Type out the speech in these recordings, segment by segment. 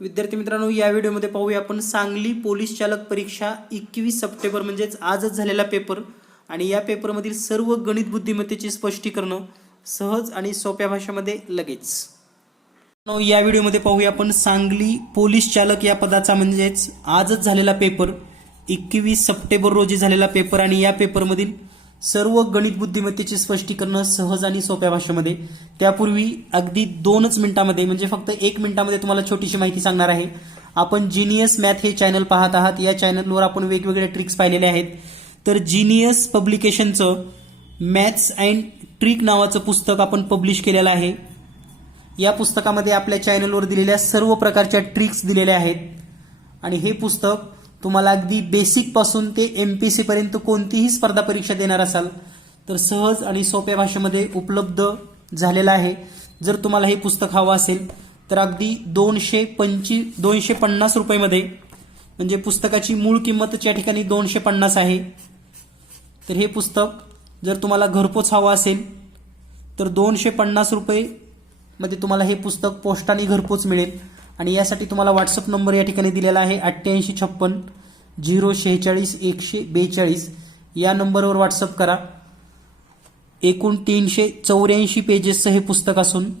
विद्यार्थी मित्रांनो, या व्हिडिओमध्ये पाहूया आपण सांगली पोलीस चालक परीक्षा 21 सप्टेंबर म्हणजेच आजच झालेला पेपर आणि या पेपरमधील सर्व गणित बुद्धिमत्तेचे स्पष्टीकरण सहज आणि सोप्या भाषेमध्ये लगेच. या व्हिडिओमध्ये पाहूया आपण सांगली पोलीस चालक या पदाचा म्हणजेच आजच झालेला पेपर 21 सप्टेंबर रोजी झालेला पेपर आणि या पेपरमधील सर्व गणित बुद्धिमत्तेचे स्पष्टीकरण सहज आणि सोप्या भाषेमध्ये. त्यापूर्वी अगदी 2च मिनिटांमध्ये म्हणजे फक्त 1 मिनिटामध्ये तुम्हाला छोटीशी माहिती सांगणार आहे. आपण जीनियस मॅथ हे चॅनल पाहत आहात. या चॅनलवर आपण वेगवेगळे ट्रिक्स पाहिलेले आहेत. तर जीनियस पब्लिकेशनचं मॅथ्स अँड ट्रिक नावाचं पुस्तक आपण पब्लिश केलेलं आहे. या पुस्तकामध्ये आपल्या चॅनलवर दिलेल्या सर्व प्रकारच्या ट्रिक्स दिलेल्या आहेत आणि हे पुस्तक तुम्हाला अगदी बेसिक पासून ते MPSC पर्यंत कोणतीही स्पर्धा परीक्षा देणार असाल तर सहज आणि सोप्या भाषेमध्ये उपलब्ध झालेलं आहे. जर तुम्हाला हे पुस्तक हवं असेल तर अगदी 250 रुपयामध्ये म्हणजे पुस्तकाची मूळ किंमत या ठिकाणी 250 आहे. तर हे पुस्तक जर तुम्हाला घरपोच हवं असेल तर 250 रुपये मध्ये तुम्हाला हे पुस्तक पोस्टाने घरपोच मिळेल आणि यासाठी तुम्हाला व्हॉट्सअप नंबर या ठिकाणी दिलेला आहे 8856 046 142. या नंबरवर व्हॉट्सअप करा. एकूण 384 पेजेसचं हे पुस्तक असून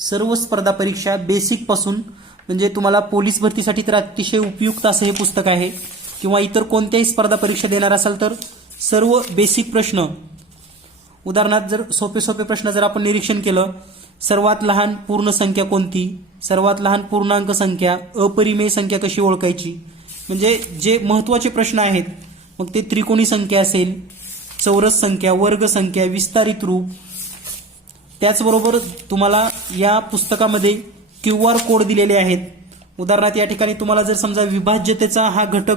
सर्व स्पर्धा परीक्षा बेसिक पासून म्हणजे तुम्हाला पोलीस भरतीसाठी तर अतिशय उपयुक्त असं हे पुस्तक आहे किंवा इतर कोणत्याही स्पर्धा परीक्षा देणार असाल तर सर्व बेसिक प्रश्न, उदाहरणार्थ जर सोपे प्रश्न जर आपण निरीक्षण केलं, सर्वात लहान पूर्ण संख्या कोणती, सर्वात लहान पूर्णांक संख्या, अपरिमेय संख्या कशी ओळखायची, म्हणजे जे महत्त्वाचे प्रश्न आहेत मग ते त्रिकोणी संख्या असेल, चौरस संख्या, वर्ग संख्या, विस्तारित रूप. त्याचबरोबर तुम्हाला या पुस्तकामध्ये QR कोड दिलेले आहेत. उदाहरणार्थ या ठिकाणी तुम्हाला जर समजा विभाज्यतेचा हा घटक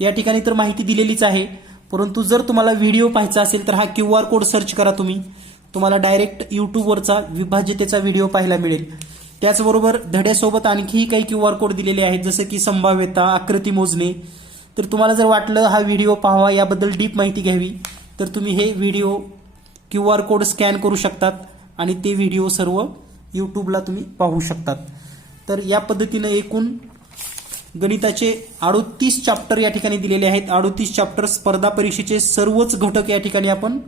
या ठिकाणी तर माहिती दिलेलीच आहे, परंतु जर तुम्हाला व्हिडिओ पाहायचा असेल तर हा QR कोड सर्च करा तुम्हाला डायरेक्ट यूट्यूबवरचा विभाज्यतेचा व्हिडिओ पाहायला मिळेल. त्याचबरोबर धड्यासोबत आणखीही काही QR कोड दिलेले आहेत जसं की संभाव्यता, आकृती मोजणे. तर तुम्हाला जर वाटलं हा व्हिडिओ पाहावा, याबद्दल डीप माहिती घ्यावी तर तुम्ही हे व्हिडिओ QR कोड स्कॅन करू शकतात आणि ते व्हिडिओ सर्व यूट्यूबला तुम्ही पाहू शकतात. तर या पद्धतीनं एकूण गणिताचे 38 चॅप्टर या ठिकाणी दिलेले आहेत. 38 चॅप्टर स्पर्धा परीक्षेचे सर्वच घटक या ठिकाणी आपण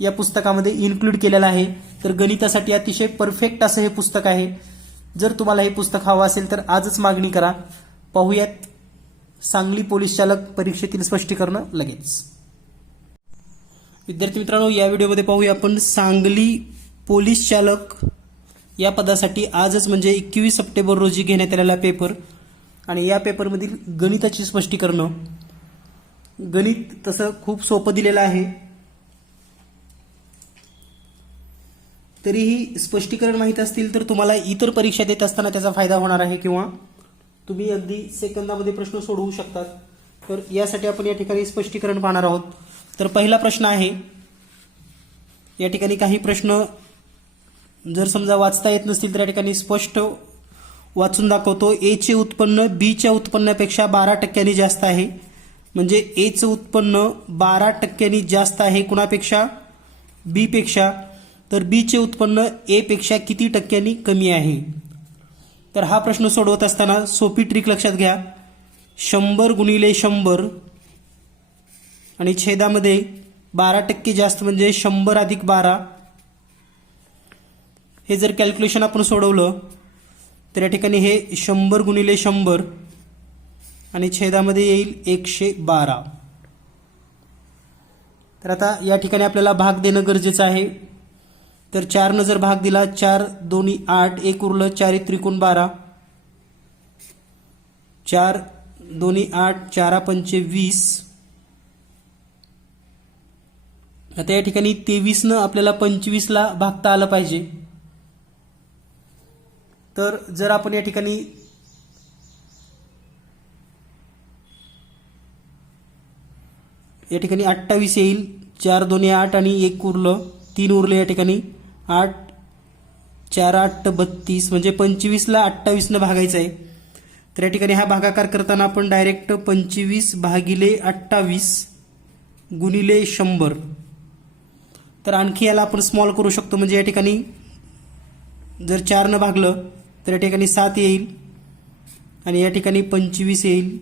या पुस्तकामध्ये इन्क्लूड केलेला आहे. तर गणितासाठी अतिशय परफेक्ट असं हे पुस्तक आहे. जर तुम्हाला हे पुस्तक हवं असेल तर आजच मागणी करा. पाहूयात सांगली पोलीस चालक परीक्षेतील स्पष्टीकरण लगेच. विद्यार्थी मित्रांनो, या व्हिडिओमध्ये पाहूया आपण सांगली पोलीस चालक या पदासाठी आजच म्हणजे 21 सप्टेंबर रोजी घेण्यात आलेला पेपर आणि या पेपरमधील गणिताची स्पष्टीकरण. गणित तसं खूप सोपं दिलेलं आहे, तरीही स्पष्टीकरण माहीत असतील तर तुम्हाला इतर परीक्षा देत असताना त्याचा फायदा होणार आहे किंवा तुम्ही अगदी सेकंदामध्ये प्रश्न सोडवू शकतात. तर यासाठी आपण या ठिकाणी स्पष्टीकरण पाहणार आहोत. तर पहिला प्रश्न आहे, या ठिकाणी काही प्रश्न जर समजा वाचता येत नसतील तर या ठिकाणी स्पष्ट वाचून दाखवतो. A चे उत्पन्न B च्या उत्पन्नापेक्षा 12% जास्त आहे. म्हणजे A चं उत्पन्न 12% जास्त आहे कुणापेक्षा? B पेक्षा. तर B चे उत्पन्न A पेक्षा किती टक्क्यांनी कमी आहे? तर हा प्रश्न सोडवत असताना सोपी ट्रिक लक्षात घ्या. 100 गुणिले 100 आणि छेदामध्ये 12% जास्त म्हणजे 100 अधिक 12. हे जर कॅल्क्युलेशन आपण सोडवलं तर या ठिकाणी हे 100 गुणिले 100 आणि छेदामध्ये येईल 112. तर आता या ठिकाणी आपल्याला भाग देणं गरजेचं आहे. तर 4 न जर भाग दिला, 4 दोन्ही 8, 1 उरलं, 4 त्रिकोण 12, 4 दोन्ही 8, 4 पंचे 20. आता या ठिकाणी 23 न आपल्याला 25 ला भागता आलं पाहिजे. तर जर आपण या ठिकाणी या ठिकाणी 28 येईल, 4 दोन्ही 8 आणि 1 उरलं, 3 उरले, या ठिकाणी 8 4 8 32 म्हणजे 25 ला 28 न भागायचं आहे. तर या ठिकाणी हा भागाकार करताना आपण डायरेक्ट 25 भागिले 28 गुणिले 100. तर आणखी याला आपण स्मॉल करू शकतो. म्हणजे या ठिकाणी जर 4 न भागलं तर या ठिकाणी 7 येईल आणि या ठिकाणी 25 येईल.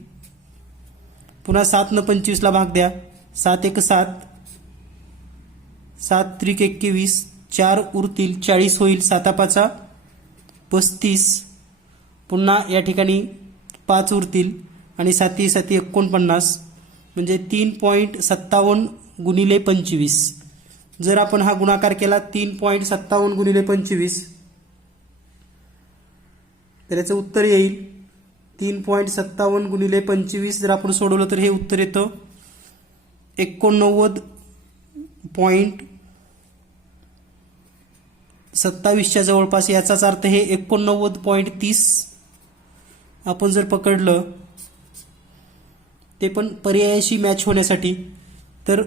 पुन्हा 7 न 25ला भाग द्या. 7 एक 7, 7 त्रिक 21, 4 उरतील 40 होईल. 7 पाचा 35, पुन्हा या ठिकाणी 5 उरतील आणि 7 7 49, म्हणजे 3.57 गुणिले 25. जर आपण हा गुणाकार केला 3.57 गुणिले 25 तर याचं उत्तर येईल 3.57 गुणिले 25. जर आपण सोडवलं तर हे उत्तर येतं 89.27च्या जवळपास. याचाच अर्थ हे 89.30 आपण जर पकडलं ते पण पर्यायाशी मॅच होण्यासाठी, तर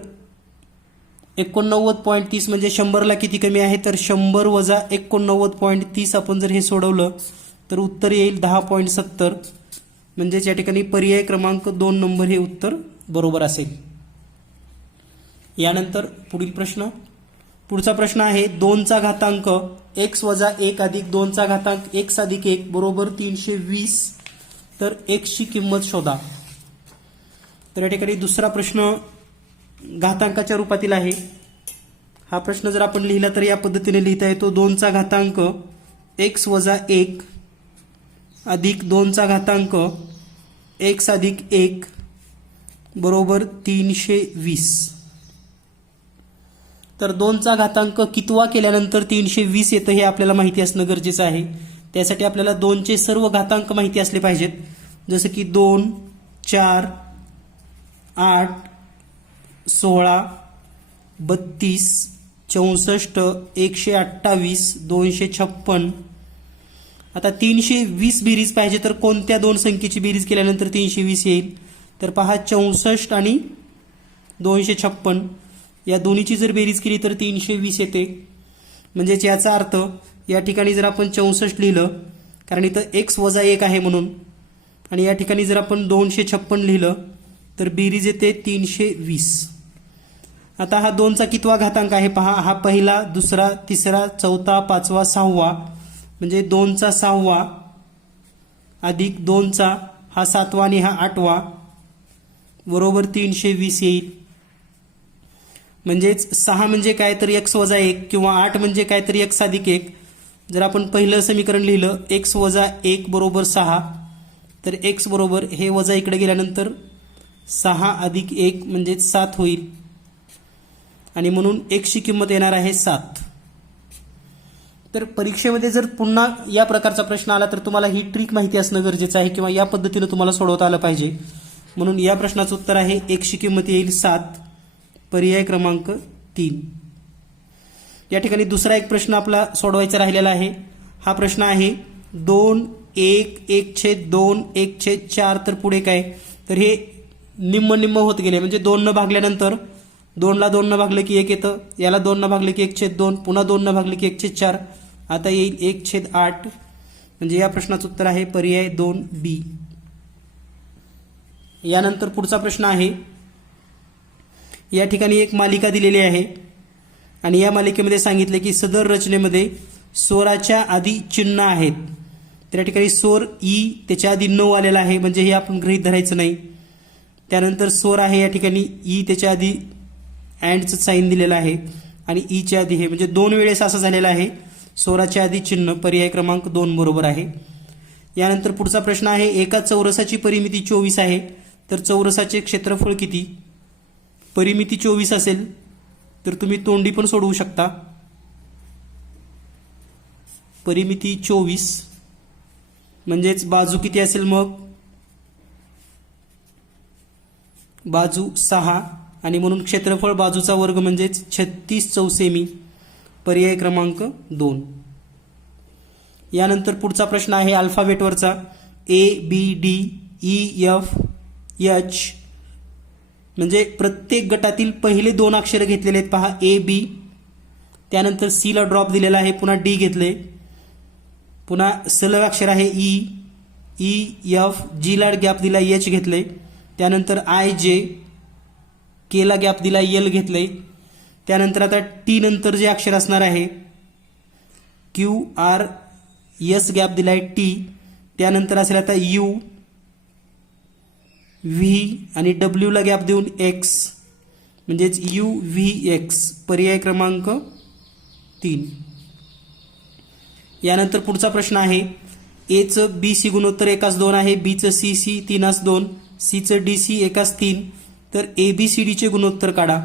89.30 म्हणजे 100ला किती कमी आहे, तर 100 वजा 89.30 आपण जर हे सोडवलं तर उत्तर येईल 10.70. म्हणजेच या ठिकाणी पर्याय क्रमांक 2 नंबर हे उत्तर बरोबर असेल. यानंतर पुढील प्रश्न, पुढचा प्रश्न आहे 2चा घातांक x वजा 1 अधिक 2चा घातांक x अधिक 1 बरोबर 320, तर x ची किंमत शोधा. तर या ठिकाणी दुसरा प्रश्न घातांकाच्या रूपातील आहे. हा प्रश्न जर आपण लिहिला तर या पद्धतीने लिहिता येतो. 2चा घातांक x वजा 1 अधिक 2चा घातांक x अधिक 1 बरोबर 320. तर 2चा घातांक कितवा केल्यानंतर 320 येतं हे आपल्याला माहिती असणं गरजेचं आहे. त्यासाठी आपल्याला 2चे सर्व घातांक माहिती असले पाहिजेत, जसं की 2, 4, 8, 16, 32, 64, 128, 256. आता 320 बेरीज पाहिजे तर कोणत्या दोन संख्येची बेरीज केल्यानंतर 320 येईल, तर पहा 64 आणि 256 या दोन्हीची जर बेरीज केली तर 320 येते. म्हणजेच याचा अर्थ या ठिकाणी जर आपण 64 लिहिलं, कारण इथं x वजा 1 आहे म्हणून, आणि या ठिकाणी जर आपण 256 लिहिलं तर बेरीज येते 320. आता हा 2चा कितवा घातांक आहे पहा. हा पहिला, दुसरा, तिसरा, चौथा, पाचवा, 6वा, म्हणजे 2चा 6वा अधिक 2चा हा 7वा आणि हा 8वा बरोबर 320 येईल. म्हणजेच 6 म्हणजे काय तर x वजा 1 किंवा 8 म्हणजे काय तर x अधिक 1. जर आपण पहिलं समीकरण लिहिलं x वजा 1 बरोबर 6, तर x बरोबर हे वजा इकडे गेल्यानंतर 6 अधिक 1 म्हणजे 7 होईल, आणि म्हणून x ची किंमत येणार आहे 7. तर परीक्षेमध्ये जर पुन्हा या प्रकारचा प्रश्न आला तर तुम्हाला ही ट्रिक माहिती असणं गरजेचं आहे, किंवा या पद्धतीने तुम्हाला सोडवता आलं पाहिजे. म्हणून या प्रश्नाचं उत्तर आहे x ची किंमत येईल 7, पर्याय क्रमांक 3. या ठिकाणी दुसरा एक प्रश्न आपला सोडवायचा राहिलेला आहे. हा प्रश्न आहे 2, 1, 1/2, 1/4. तर पुढे काय, तर हे निम्म निम्म होत गेले, म्हणजे 2 न भागल्यानंतर 2 ला 2 न भागले की 1 येतं, याला 2 न भागले की 1/2, पुन्हा 2 न भागले की 1/4. आता येईल 1/8. म्हणजे या प्रश्नाचं उत्तर आहे पर्याय 2B. यानंतर पुढचा प्रश्न आहे, या ठिकाणी एक मालिका दिलेली आहे आणि या मालिकेमध्ये सांगितले की सदर रचनेमध्ये स्वराच्या आधी चिन्ह आहेत. तर या ठिकाणी स्वर ई त्याच्या आधी 9 आलेला आहे, म्हणजे हे आपण गृहीत धरायचं नाही. त्यानंतर स्वर आहे या ठिकाणी ई त्याच्या आधी अँडचं साईन दिलेलं आहे आणि ईच्या आधी हे, म्हणजे 2 वेळेस असं झालेलं आहे. स्वराच्या आधी चिन्ह, पर्याय क्रमांक 2 बरोबर आहे. यानंतर पुढचा प्रश्न आहे, एका चौरसाची परिमिती 24 आहे, तर चौरसाचे क्षेत्रफळ किती. परिमिती 24 असेल तर तुम्ही तोंडी पण सोडवू शकता. परिमिती 24 म्हणजेच बाजू किती असेल, मग बाजू 6, आणि म्हणून क्षेत्रफळ बाजूचा वर्ग म्हणजेच 36 चौसेमी, पर्याय क्रमांक 2. यानंतर पुढचा प्रश्न आहे अल्फाबेटवरचा. ABDEFH म्हणजे प्रत्येक गटातील पहिले 2 अक्षर घेतलेले आहेत पहा, AB, त्यानंतर C ला ड्रॉप दिलेला आहे, पुन्हा D घेतले, पुन्हा सलग अक्षर आहे EF, G ला गॅप दिला H घेतले, त्यानंतर IJ, K ला गॅप दिला L घेतले, त्यानंतर आता T नंतर जे अक्षर असणार आहे QR यस गॅप दिलाय टी, त्यानंतर असेल आता यू, व्ही आणि डब्ल्यूला गॅप देऊन एक्स, म्हणजेच यू व्ही एक्स, पर्याय क्रमांक 3. यानंतर पुढचा प्रश्न आहे, एचं बी सी गुणोत्तर 1:2 आहे, बीचं सी सी 3:2, सीचं डी सी 1:3, तर ए बी सी डीचे गुणोत्तर काढा.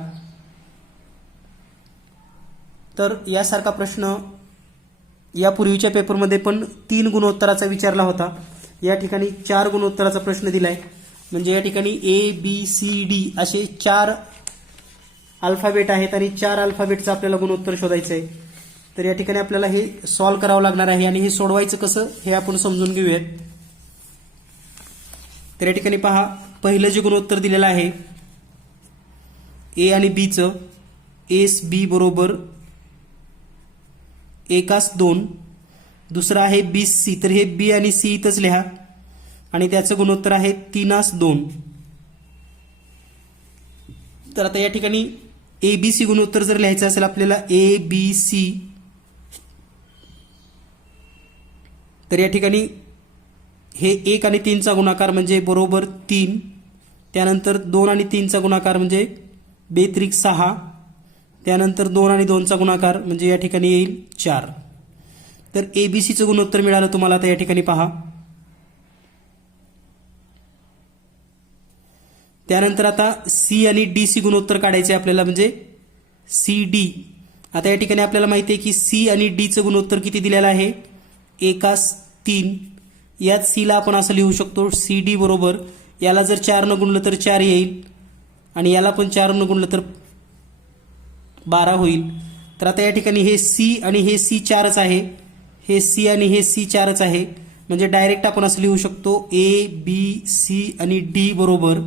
तर यासारखा प्रश्न यापूर्वीच्या पेपरमध्ये पण 3 गुणोत्तराचा विचारला होता. या ठिकाणी 4 गुणोत्तराचा प्रश्न दिलाय. म्हणजे या ठिकाणी ए बी सी डी असे 4 अल्फाबेट आहेत आणि 4 अल्फाबेटचं आपल्याला गुणोत्तर शोधायचं आहे. तर या ठिकाणी आपल्याला हे सॉल्व्ह करावं लागणार आहे आणि हे सोडवायचं कसं हे आपण समजून घेऊयात. तर या ठिकाणी पहा, पहिलं जे गुणोत्तर दिलेलं आहे ए आणि बीचं, एस बी बरोबर 1:2, दुसरं आहे बी सी, तर हे बी आणि सी इथंच लिहा आणि त्याचं गुणोत्तर आहे 3:2. तर आता या ठिकाणी ए बी सी गुणोत्तर जर लिहायचं असेल आपल्याला ए बी सी, तर या ठिकाणी हे 1 आणि 3चा गुणाकार म्हणजे बरोबर 3, त्यानंतर 2 आणि 3चा गुणाकार म्हणजे 2×6, त्यानंतर 2 आणि 2चा गुणाकार म्हणजे या ठिकाणी येईल 4. तर ए बी सीचं गुणोत्तर मिळालं तुम्हाला. आता या ठिकाणी पहा, त्यानंतर आता सी आणि डी सी गुणोत्तर काढायचे आपल्याला, म्हणजे सी डी. आता या ठिकाणी आपल्याला माहिती आहे की सी आणि डीचं गुणोत्तर किती दिलेलं आहे 1:3. यात सीला आपण असं लिहू शकतो सी डी बरोबर, याला जर 4 न गुणलं तर 4 येईल आणि याला पण 4 न गुणलं तर 12 होईल. तर आता या ठिकाणी हे सी आणि हे सी 4च आहे, हे सी आणि हे सी 4च आहे. म्हणजे डायरेक्ट आपण असं लिहू शकतो ए बी सी आणि डी बरोबर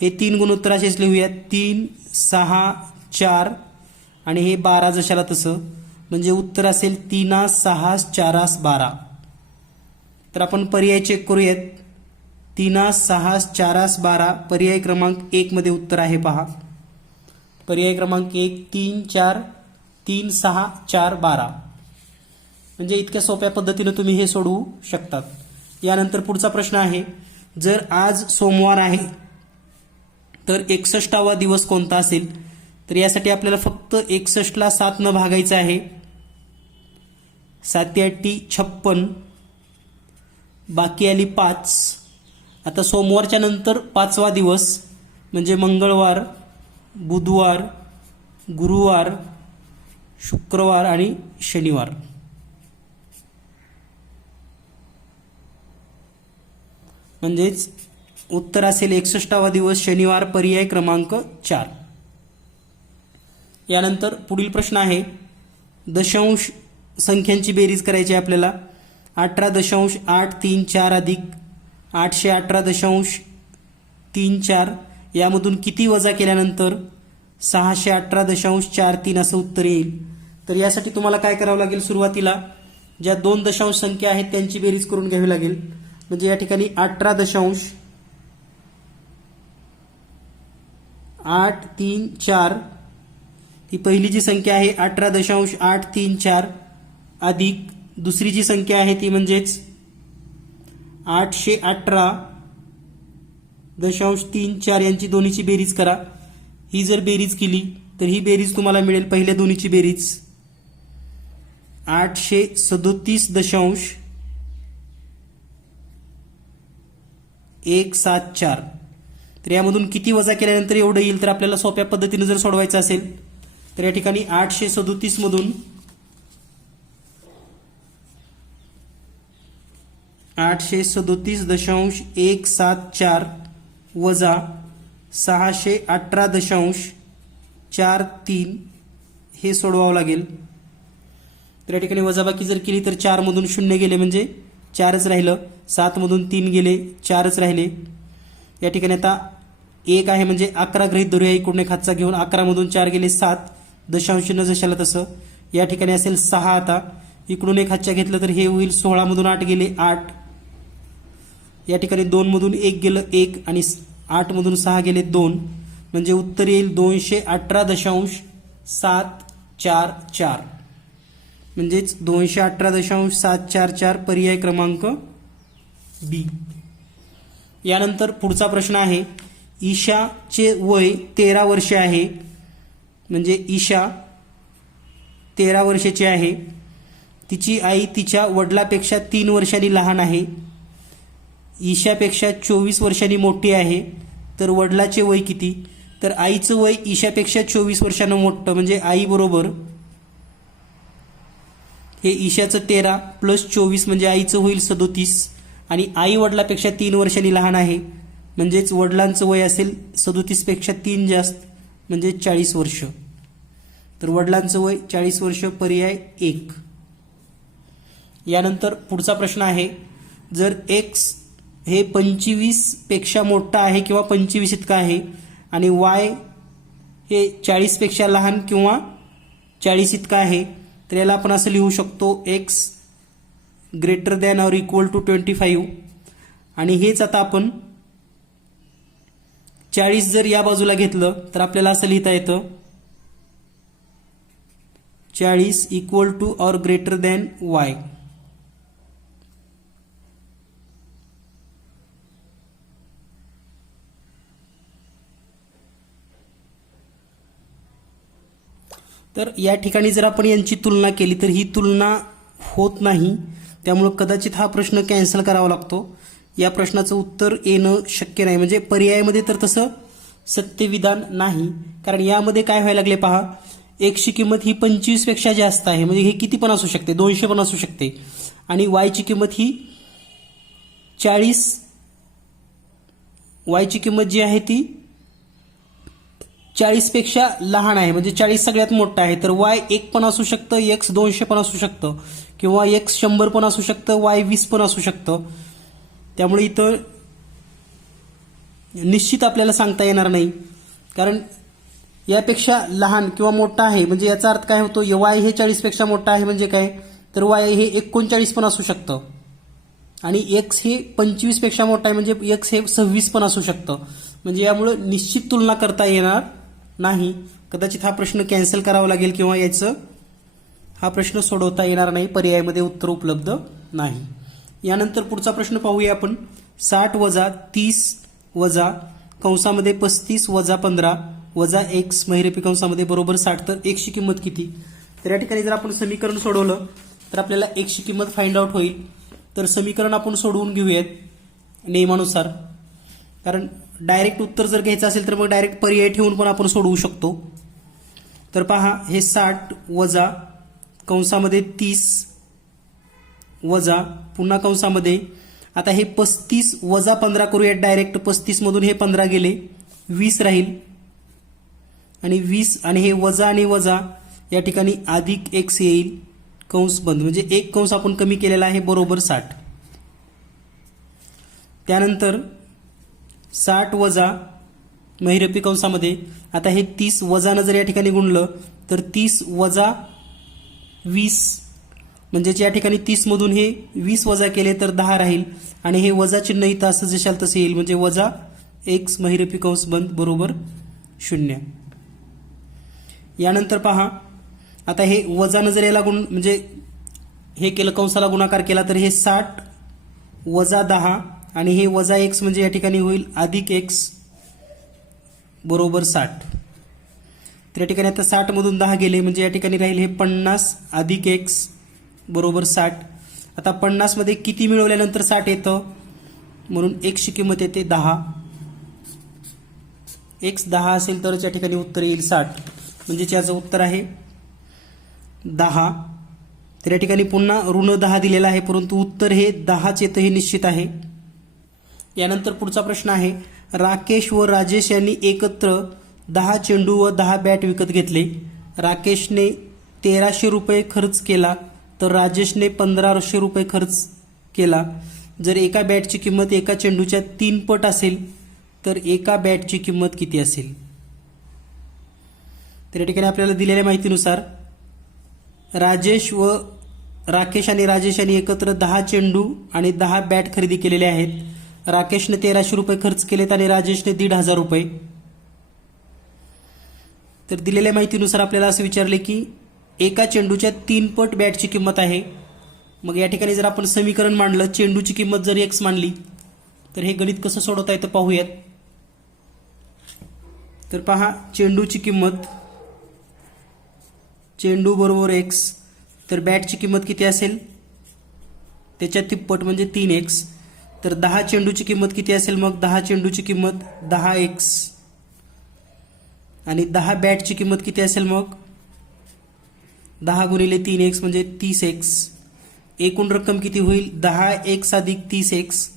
हे 3 गुणोत्तर असेच लिहूयात 3, 6, 4 आणि हे 12 जशाला तसं. म्हणजे उत्तर असेल 3, 6, 4, 12. तर आपण पर्याय चेक करूयात. 3, 6, 4, 12 पर्याय क्रमांक 1 मध्ये उत्तर आहे. पहा, पर्याय क्रमांक 1 3, 4, 3, 6, 4, 12. म्हणजे इतक्या सोप्या पद्धतीने तुम्ही हे सोडवू शकतात. यानंतर पुढचा प्रश्न आहे, जर आज सोमवार आहे तर 61वा दिवस कोणता असेल. तर यासाठी आपल्याला फक्त 61ला 7 न भागायचं आहे. 7×8 56, बाकी आली 5. आता सोमवारच्या नंतर 5वा दिवस म्हणजे मंगळवार, बुधवार, गुरुवार, शुक्रवार आणि शनिवार. म्हणजेच उत्तर असेल 61वा दिवस शनिवार, पर्याय क्रमांक 4. यानंतर पुढील प्रश्न आहे, दशांश संख्यांची बेरीज करायची आहे आपल्याला. 18.834 अधिक 818.34 यामधून किती वजा केल्यानंतर 618.43 असं उत्तर येईल. तर यासाठी तुम्हाला काय करावं लागेल, सुरुवातीला ज्या 2 दशांश संख्या आहेत त्यांची बेरीज करून घ्यावी लागेल. म्हणजे या ठिकाणी 18.834 ही पहिली जी संख्या आहे 18.834 अधिक दुसरी जी संख्या आहे ती म्हणजेच 818.34 यांची दोन्हीची बेरीज करा. ही जर बेरीज केली तर ही बेरीज तुम्हाला मिळेल पहिल्या दोन्हीची बेरीज 837.174. तर यामधून किती वजा केल्यानंतर एवढं येईल. तर आपल्याला सोप्या पद्धतीने जर सोडवायचं असेल तर या ठिकाणी 837 मधून 837.174 वजा 618.43 हे सोडवावं लागेल. तर या ठिकाणी वजाबाकी जर केली तर 4 मधून 0 गेले म्हणजे 4च राहिलं, 7 मधून 3 गेले 4च राहिले. या ठिकाणी आता 1 आहे म्हणजे 11 गृहीत धरूया, इकडून एक हातचा घेऊन 11 मधून 4 गेले 7, दशांश चिन्ह जशाला तसं. या ठिकाणी असेल 6. आता इकडून एक हातच्या घेतलं तर हे होईल 16 मधून 8 गेले 8. या ठिकाणी 2 मधून 1 गेलं 1 आणि 8 मधून 6 गेले 2. म्हणजे उत्तर येईल 218.744. म्हणजेच 218.744 पर्याय क्रमांक बी. यानंतर पुढचा प्रश्न आहे, ईशाचे वय 13 वर्षे आहे. म्हणजे ईशा 13 वर्षाची आहे. तिची आई तिच्या वडिलापेक्षा 3 वर्षांनी लहान आहे. ईशापेक्षा 24 वर्षांनी मोठी आहे. तर वडिलाचे वय किती? तर आईचं वय ईशापेक्षा 24 वर्षांनं मोठं, म्हणजे आई बरोबर हे ईशाचं 13 प्लस 24 म्हणजे आईचं होईल 37. आणि आई वडिलापेक्षा 3 वर्षांनी लहान आहे, म्हणजेच वडिलांचं वय असेल 37 पेक्षा 3 जास्त, म्हणजे 40 वर्ष. तर वडिलांचं वय 40 वर्ष, पर्याय 1. यानंतर पुढचा प्रश्न आहे, जर एक्स हे 25 पेक्षा मोठा आहे किंवा 25 इतका आहे आणि वाय हे 40 पेक्षा लहान किंवा 40 इतका आहे, तर याला आपण असं लिहू शकतो, x greater than or equal to 25. आणि हेच आता आपण 40 जर या बाजूला घेतलं तर आपल्याला असं लिहिता येतं, 40 equal to or greater than Y. तर या ठिकाणी जर आपण यांची तुलना केली तर ही तुलना होत नाही, त्यामुळे कदाचित हा प्रश्न कॅन्सल करावा लागतो. या प्रश्नाचं उत्तर येणं शक्य नाही, म्हणजे पर्यायामध्ये तर तसं सत्यविधान नाही. कारण यामध्ये काय व्हायला लागले पहा, एक्सची किंमत ही 25 पेक्षा जास्त आहे, म्हणजे हे किती पण असू शकते, 200 पण असू शकते. आणि वायची किंमत ही 40, वायची किंमत जी आहे ती 40 पेक्षा लहान आहे, म्हणजे 40 सगळ्यात मोठा आहे. तर वाय 1 पण असू शकतं, एक्स 200 पण असू शकतं, किंवा एक्स 100 पण असू शकतं, वाय 20 पण असू शकतं. त्यामुळे इथं निश्चित आपल्याला सांगता येणार नाही, कारण यापेक्षा लहान किंवा मोठा आहे म्हणजे याचा अर्थ काय होतो, वाय हे 40 पेक्षा मोठा आहे म्हणजे काय, तर वाय हे 39 पण असू शकतं. आणि एक्स हे 25 पेक्षा मोठा आहे म्हणजे एक्स हे 26 पण असू शकतं. म्हणजे यामुळे निश्चित तुलना करता येणार नाही. कदाचित हा प्रश्न कॅन्सल करावा लागेल किंवा हा प्रश्न सोडवता येणार नाही, पर्यायामध्ये उत्तर उपलब्ध नाही. यानंतर पुढचा प्रश्न पाहूया आपण, 60 वजा 30 वजा कंसामध्ये 35 वजा 15 वजा एक्स महिरपी कंसामध्ये बरोबर 60. तर एक्सची किंमत किती? तर या ठिकाणी जर आपण समीकरण सोडवलं तर आपल्याला एक्सची किंमत फाइंड आउट होईल. तर समीकरण आपण सोडवून घेऊयात नियमानुसार, कारण डायरेक्ट उत्तर जर घ्यायचं असेल तर मग डायरेक्ट पर्याय ठेवून पण आपण सोडवू शकतो. तर पहा, हे 60 वजा कंसामध्ये 30 वजा पुन्हा कंसामध्ये, आता हे 35 वजा 15 करूयात डायरेक्ट. 35 मधून हे 15 गेले, 20 राहील. आणि 20 आणि हे वजा आणि वजा या ठिकाणी अधिक एक्स येईल, कंस बंद, म्हणजे एक कंस आपण कमी केलेला आहे बरोबर 60. त्यानंतर 60 वजा महिरपी कंसामध्ये, आता हे 30 वजानं जर या ठिकाणी गुणलं तर 30 वजा 20, म्हणजेच या ठिकाणी 30 मधून हे 20 वजा केले तर 10 राहील. आणि हे वजा चिन्ह इथं असं जशाल तसे येईल, म्हणजे वजा एक्स महिरपी कंस बंद बरोबर 0. यानंतर पहा, आता हे वजानं जर याला गुण म्हणजे हे केलं, कंसाला गुणाकार केला तर हे 60 वजा 10 आणि हे वजा एक्स म्हणजे या ठिकाणी होईल अधिक एक्स बरोबर 60. तर या ठिकाणी आता 60 मधून 10 गेले म्हणजे या ठिकाणी राहील हे 50 अधिक एक्स बरोबर 60. आता 50 मध्ये किती मिळवल्यानंतर 60 येतं, म्हणून एक्सची किंमत येते 10. एक्स 10 असेल तरच या ठिकाणी उत्तर येईल 60, म्हणजे याचं उत्तर आहे 10. तर या ठिकाणी पुन्हा ऋण 10 दिलेला आहे, परंतु उत्तर हे 10च येतं हे निश्चित आहे. यानंतर पुढचा प्रश्न आहे, राकेश व राजेश यांनी एकत्र 10 चेंडू व 10 बॅट विकत घेतले. राकेशने 1300 रुपये खर्च केला तर राजेशने 1500 रुपये खर्च केला. जर एका बॅटची किंमत एका चेंडूच्या 3 पट असेल तर एका बॅटची किंमत किती असेल? तर या ठिकाणी आपल्याला दिलेल्या माहितीनुसार राकेश आणि राजेश यांनी एकत्र 10 चेंडू आणि 10 बॅट खरेदी केलेले आहेत. राकेशने 1300 रुपये खर्च केलेत आणि राजेशने 1500 रुपये. तर दिलेल्या माहितीनुसार आपल्याला असं विचारले की एका चेंडूच्या 3 पट बॅटची किंमत आहे. मग या ठिकाणी जर आपण समीकरण मांडलं, चेंडूची किंमत जर x मानली, तर हे गणित कसं सोडवता येतं पाहूयात. तर पहा, चेंडूची किंमत, चेंडू बरोबर x, तर बॅटची किंमत किती असेल, त्याच्या तिप्पट म्हणजे 3x. तर 10 चेंडूची किंमत किती असेल, मग 10 चेंडूची किंमत 10x आणि 10 बॅटची किंमत किती असेल, मग 10 गुणिले 3x म्हणजे 30x. एकूण रक्कम किती होईल, 10x अधिक 30x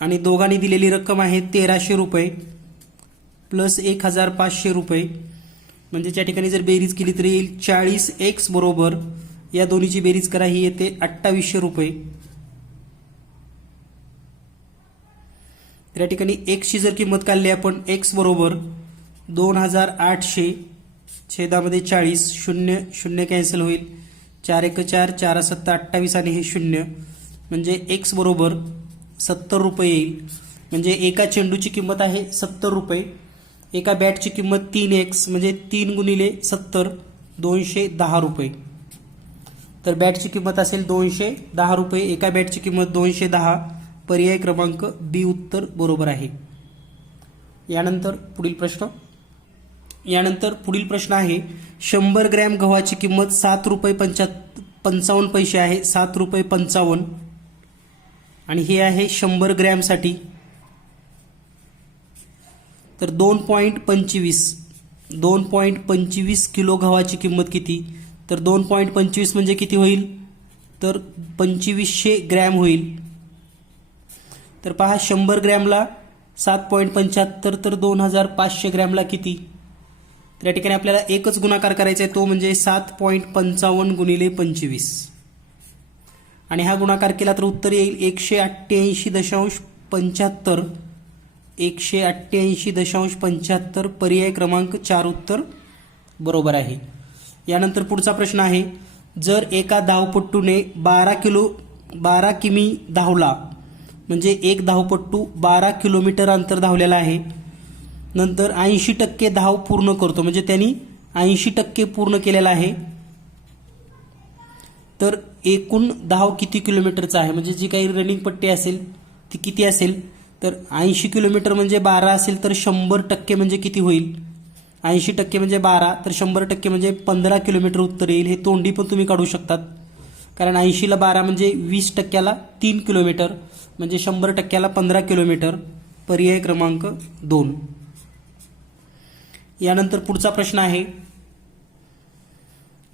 आणि दोघांनी दिलेली रक्कम आहे 1300 रुपये प्लस 1500 रुपये. म्हणजे त्या ठिकाणी जर बेरीज केली तर येईल 40x बरोबर, या दोन्हीची बेरीज करा, ही येते 2800 रुपये. तर या ठिकाणी x ची जर किंमत काढली आपण, x बरोबर 2800 छेदामध्ये 40, 0 0 कॅन्सल होईल, 4 1 4, 4 7 28 आणि हे 0, म्हणजे x बरोबर 70 रुपये येईल. म्हणजे एका चेंडूची किंमत आहे 70 रुपये, एका बॅटची किंमत 3x म्हणजे 3 गुणिले 70 210 रुपये. तर बॅटची किंमत असेल 210 रुपये, एका बॅटची किंमत 210. पर्याय क्रमांक बी उत्तर बरोबर आहे. यानंतर पुढील प्रश्न आहे, 100 ग्रॅम गव्हाची किंमत 7 रुपये 55 पैसे आहे, 7 रुपये 55, आणि हे आहे 100 ग्रॅमसाठी. तर 2.25 किलो गव्हाची किंमत किती, तर 2.25 म्हणजे किती होईल, तर 2500 ग्रॅम होईल. तर पहा, 100 ग्रॅमला 7.75, तर 2500 ग्रॅमला किती. तर या ठिकाणी आपल्याला एकच गुणाकार करायचा आहे, तो म्हणजे 7.55 गुणिले 25, आणि हा गुणाकार केला तर उत्तर येईल 188.75. 188.75. पर्याय क्रमांक 4 उत्तर बरोबर आहे. यानंतर पुढचा प्रश्न आहे, जर एका धावपट्टूने 12 किमी धावला, म्हणजे एक धावपट्टू 12 किलोमीटर अंतर धावलेला आहे, नंतर 80% धाव पूर्ण करतो, म्हणजे त्यांनी 80% पूर्ण केलेला आहे, तर एकूण धाव किती किलोमीटरचा आहे, म्हणजे जी काही रनिंग पट्टी असेल ती किती असेल. तर 80 किलोमीटर म्हणजे 12 असेल, तर 100% म्हणजे किती होईल, 80% म्हणजे 12, तर 100% म्हणजे 15 किलोमीटर उत्तर येईल. हे तोंडी पण तुम्ही काढू शकतात, कारण 80ला 12 म्हणजे 20%ला 3 किलोमीटर, म्हणजे 100%ला 15 किलोमीटर. पर्याय क्रमांक 2. यानंतर पुढचा प्रश्न आहे,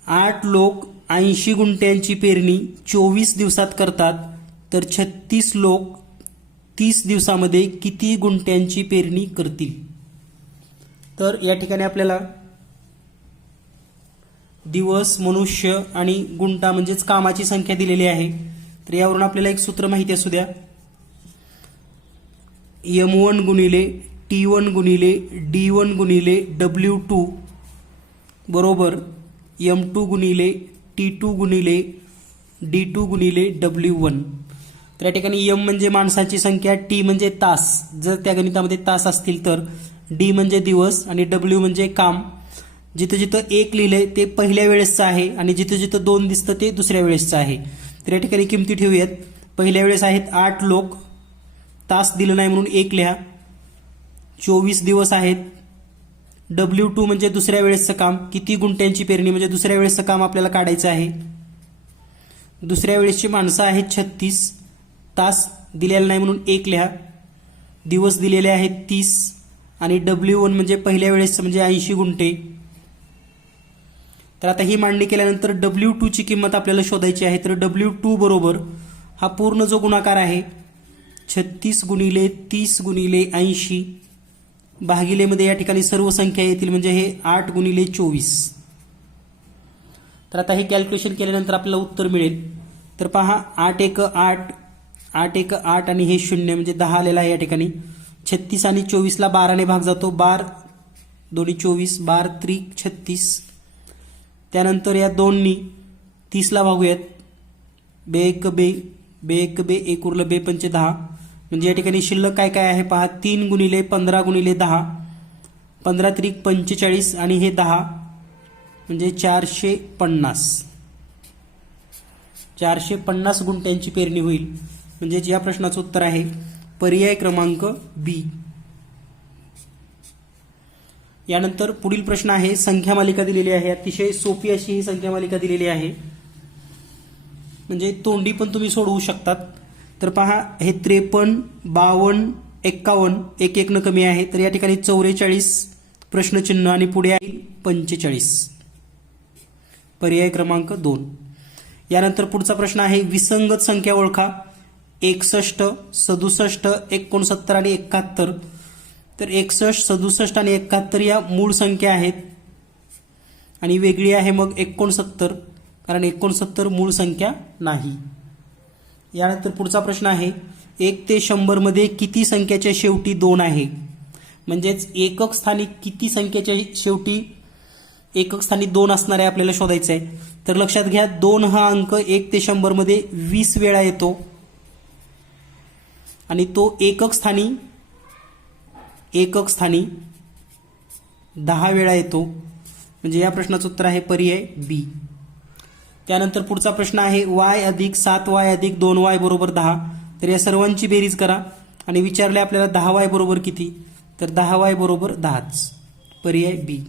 8 लोक 80 गुंठ्यांची पेरणी 24 दिवसात करतात, तर 36 लोक 30 दिवसामध्ये किती गुंठ्यांची पेरणी करतील. तर या ठिकाणी आपल्याला दिवस, मनुष्य आणि गुंठा म्हणजेच कामाची संख्या दिलेली आहे. तर यावरून आपल्याला एक सूत्र माहिती असू द्या, M1 गुणिले T1 गुणिले D1 गुणिले W2 बरोबर M2 गुणिले T2 गुणिले D2 गुणिले W1. तर या ठिकाणी M म्हणजे माणसाची संख्या, T म्हणजे तास, जर त्या गणितामध्ये तास असतील तर, D म्हणजे दिवस आणि W म्हणजे काम. जिथं जिथं 1 लिहिलंय ते पहिल्या वेळेसचं आहे आणि जिथं जिथं 2 दिसतं ते दुसऱ्या वेळेसचं आहे. तर या ठिकाणी किमती ठेवूयात. पहिल्या वेळेस आहेत 8 लोक, तास दिलं नाही म्हणून 1 लिहा. 24 दिवस आहेत. W2 म्हणजे दुसऱ्या वेळेसचं काम, किती गुंठ्यांची पेरणी म्हणजे दुसऱ्या वेळेसचं काम आपल्याला काढायचं आहे. दुसऱ्या वेळेसची माणसं आहेत 36, तास दिलेला नाही म्हणून 1 लिहा. दिवस दिलेले आहेत 30 आणि W1 म्हणजे पहिल्या वेळेसचं म्हणजे 80 गुंठे. तर आता ही मांडणी केल्यानंतर W2 ची किंमत आपल्याला शोधायची आहे. तर W2 बरोबर हा पूर्ण जो गुणाकार आहे 36 गुणिले 30 गुणिले 80 भागिलेमध्ये या ठिकाणी सर्व संख्या येतील, म्हणजे हे 8 गुणिले 24. तर आता हे कॅल्क्युलेशन केल्यानंतर आपल्याला उत्तर मिळेल. तर पहा, 8 1 8, 8 1 8 आणि हे 0 म्हणजे 10 आलेला आहे या ठिकाणी. 36 आणि 24ला 12ने भाग जातो, 12 दोन्ही 24, 12 त्रिक 36. त्यानंतर या 2नी 30ला भागूयात, बे 1 बे, बे 1 बे, 1 उरलं बे 5 10. म्हणजे या ठिकाणी शिल्लक काय काय आहे पहा, 3 गुणिले 15 गुणिले 10, 15 त्रिक 45 आणि हे 10. म्हणजे 450 गुंठ्यांची पेरणी होईल. म्हणजे या प्रश्नाचं उत्तर आहे पर्याय क्रमांक बी. यानंतर पुढील प्रश्न आहे, संख्या मालिका दिलेली आहे. अतिशय सोपी अशी ही संख्या मालिका दिलेली आहे, म्हणजे तोंडी पण तुम्ही सोडवू शकतात. तर पहा, हे 53, 52, 51 एक एक न कमी आहे. तर या ठिकाणी 44 प्रश्नचिन्ह आणि पुढे आहे 45. पर्याय क्रमांक 2. यानंतर पुढचा प्रश्न आहे, विसंगत संख्या ओळखा. 61, 67, 69 आणि 71. तर 61, 67 आणि 71 या मूळ संख्या आहेत आणि वेगळी आहे मग 69, कारण 69 मूळ संख्या नाही. यानंतर पुढचा प्रश्न आहे, 1 ते 100 मध्ये किती संख्याच्या शेवटी 2 आहे. म्हणजेच एकक स्थानी किती संख्येच्या शेवटी एकक स्थानी 2 असणार आहे आपल्याला शोधायचं आहे. तर लक्षात घ्या, 2 हा अंक 1 ते 100 मध्ये 20 वेळा येतो आणि तो एकक स्थानी 10 वेळा येतो. म्हणजे या प्रश्नाचं उत्तर आहे पर्याय बी. त्यानंतर पुढचा प्रश्न आहे, y अधिक 7y अधिक 2y बरोबर 10. तर या सर्वांची बेरीज करा आणि विचारले आपल्याला 10y बरोबर किती. तर 10y बरोबर 10च. पर्याय बी.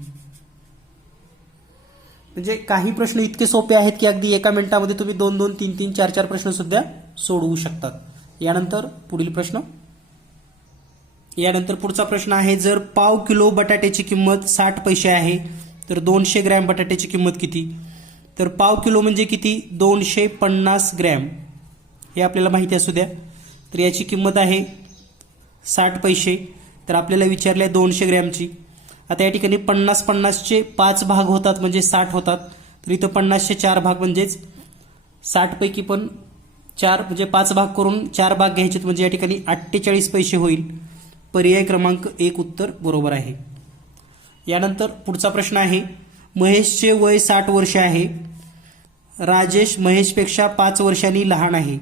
म्हणजे काही प्रश्न इतके सोपे आहेत की अगदी एका मिनिटामध्ये तुम्ही 2-2, 3-3, 4-4 प्रश्न सुद्धा सोडवू शकतात. यानंतर पुढील प्रश्न. यानंतर पुढचा प्रश्न आहे, जर पाव किलो बटाट्याची किंमत 60 पैसे आहे तर 200 ग्रॅम बटाट्याची किंमत किती. तर पाव किलो म्हणजे किती, 250 ग्रॅम हे आपल्याला माहिती असू द्या. तर याची किंमत आहे 60 पैसे. तर आपल्याला विचारले 200 ग्रॅमची. आता या ठिकाणी 50-50चे 5 भाग होतात म्हणजे 60 होतात. तर इथं 50चे 4 भाग म्हणजेच 60 पैकी पण 4 म्हणजे 5 भाग करून 4 भाग घ्यायचे म्हणजे या ठिकाणी 48 पैसे होईल. पर्याय क्रमांक 1 उत्तर बरोबर आहे. यानंतर पुढचा प्रश्न आहे, महेशचे वय 60 वर्ष आहे. राजेश महेशपेक्षा 5 वर्षांनी लहान आहे.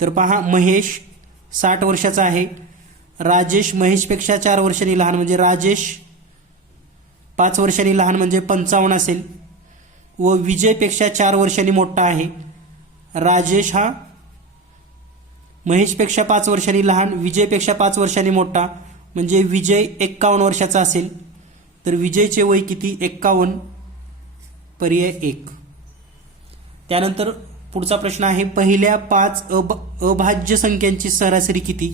तर पहा, महेश 60 वर्षाचा आहे. राजेश महेशपेक्षा 4 वर्षांनी लहान म्हणजे राजेश 5 वर्षांनी लहान म्हणजे 55 असेल. व विजयपेक्षा 4 वर्षांनी मोठा आहे. राजेश हा महेशपेक्षा 5 वर्षांनी लहान, विजयपेक्षा 5 वर्षांनी मोठा म्हणजे विजय 51 वर्षाचा असेल. तर विजयचे वय किती, 51. पर्याय 1. त्यानंतर पुढचा प्रश्न आहे, पहिल्या 5 अभाज्य संख्यांची सरासरी किती.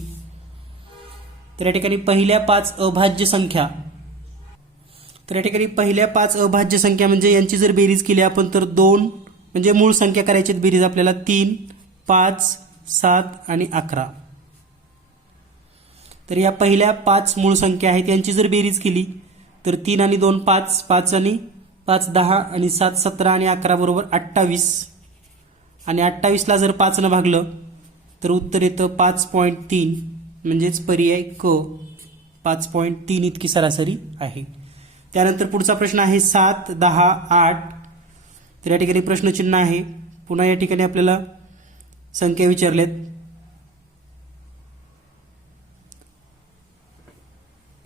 तर या ठिकाणी पहिल्या 5 अभाज्य संख्या. तर या ठिकाणी पहिल्या 5 अभाज्य संख्या म्हणजे यांची जर बेरीज केली आपण तर 2 म्हणजे मूळ संख्या करायची बेरीज आपल्याला 3, 5, 7 आणि 11. तर या पहिल्या 5 मूळ संख्या आहेत यांची जर बेरीज केली तर 3 आणि 2 5, 5 आणि 5 10 आणि 7 17 आणि 11 बरोबर 28. आणि 28ला जर 5 न भागलं तर उत्तर येतं 5.3. म्हणजेच पर्याय क 5.3 इतकी सरासरी आहे. त्यानंतर पुढचा प्रश्न आहे 7, 10, 8. तर या ठिकाणी प्रश्नचिन्ह आहे. पुन्हा या ठिकाणी आपल्याला संख्या विचारल्यात.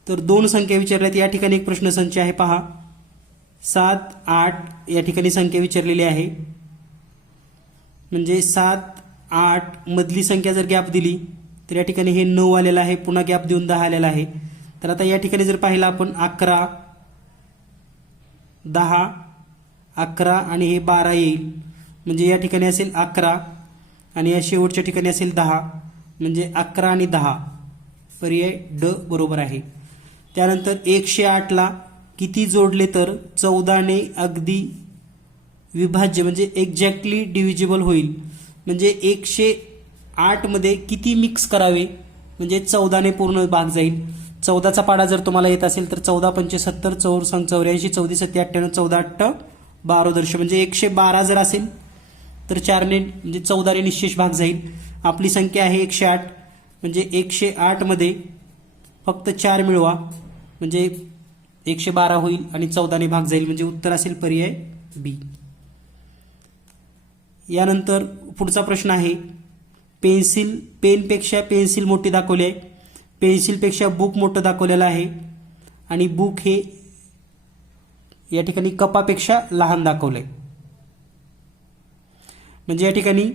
तर 2 संख्या विचारल्यात. या ठिकाणी एक प्रश्नसंच आहे पहा, 7, 8 या ठिकाणी संख्या विचारलेली आहे. म्हणजे 7, 8 मधली संख्या जर गॅप दिली तर या ठिकाणी हे 9 आलेलं आहे. पुन्हा गॅप देऊन 10 आलेला आहे. तर आता या ठिकाणी जर पाहिलं आपण 11, 10, 11 आणि हे 12 येईल. म्हणजे या ठिकाणी असेल 11 आणि या शेवटच्या ठिकाणी असेल 10. म्हणजे 11 आणि 10. पर्याय ड बरोबर आहे. त्यानंतर 108ला किती जोडले तर 14ने अगदी विभाज्य म्हणजे एक्झॅक्टली डिव्हिजिबल होईल. म्हणजे 108 मध्ये किती मिक्स करावे म्हणजे 14ने पूर्ण भाग जाईल. 14चा पाडा जर तुम्हाला येत असेल तर 14 पंचे 70, 4 संग 84, 14 सत्ते 98, 14 8 12 दर्श म्हणजे 112 जर असेल तर 4ने म्हणजे 14ने निश्चेष भाग जाईल. आपली संख्या आहे 108 म्हणजे 108 मध्ये फक्त 4 मिळवा म्हणजे 112 होईल आणि 14ने भाग जाईल म्हणजे उत्तर असेल पर्याय बी. यानंतर पुढचा प्रश्न आहे, पेनपेक्षा पेन्सिल मोठी दाखवली आहे. पेन्सिलपेक्षा बुक मोठं दाखवलेलं आहे आणि बुक हे या ठिकाणी कपापेक्षा लहान दाखवलंय. म्हणजे या ठिकाणी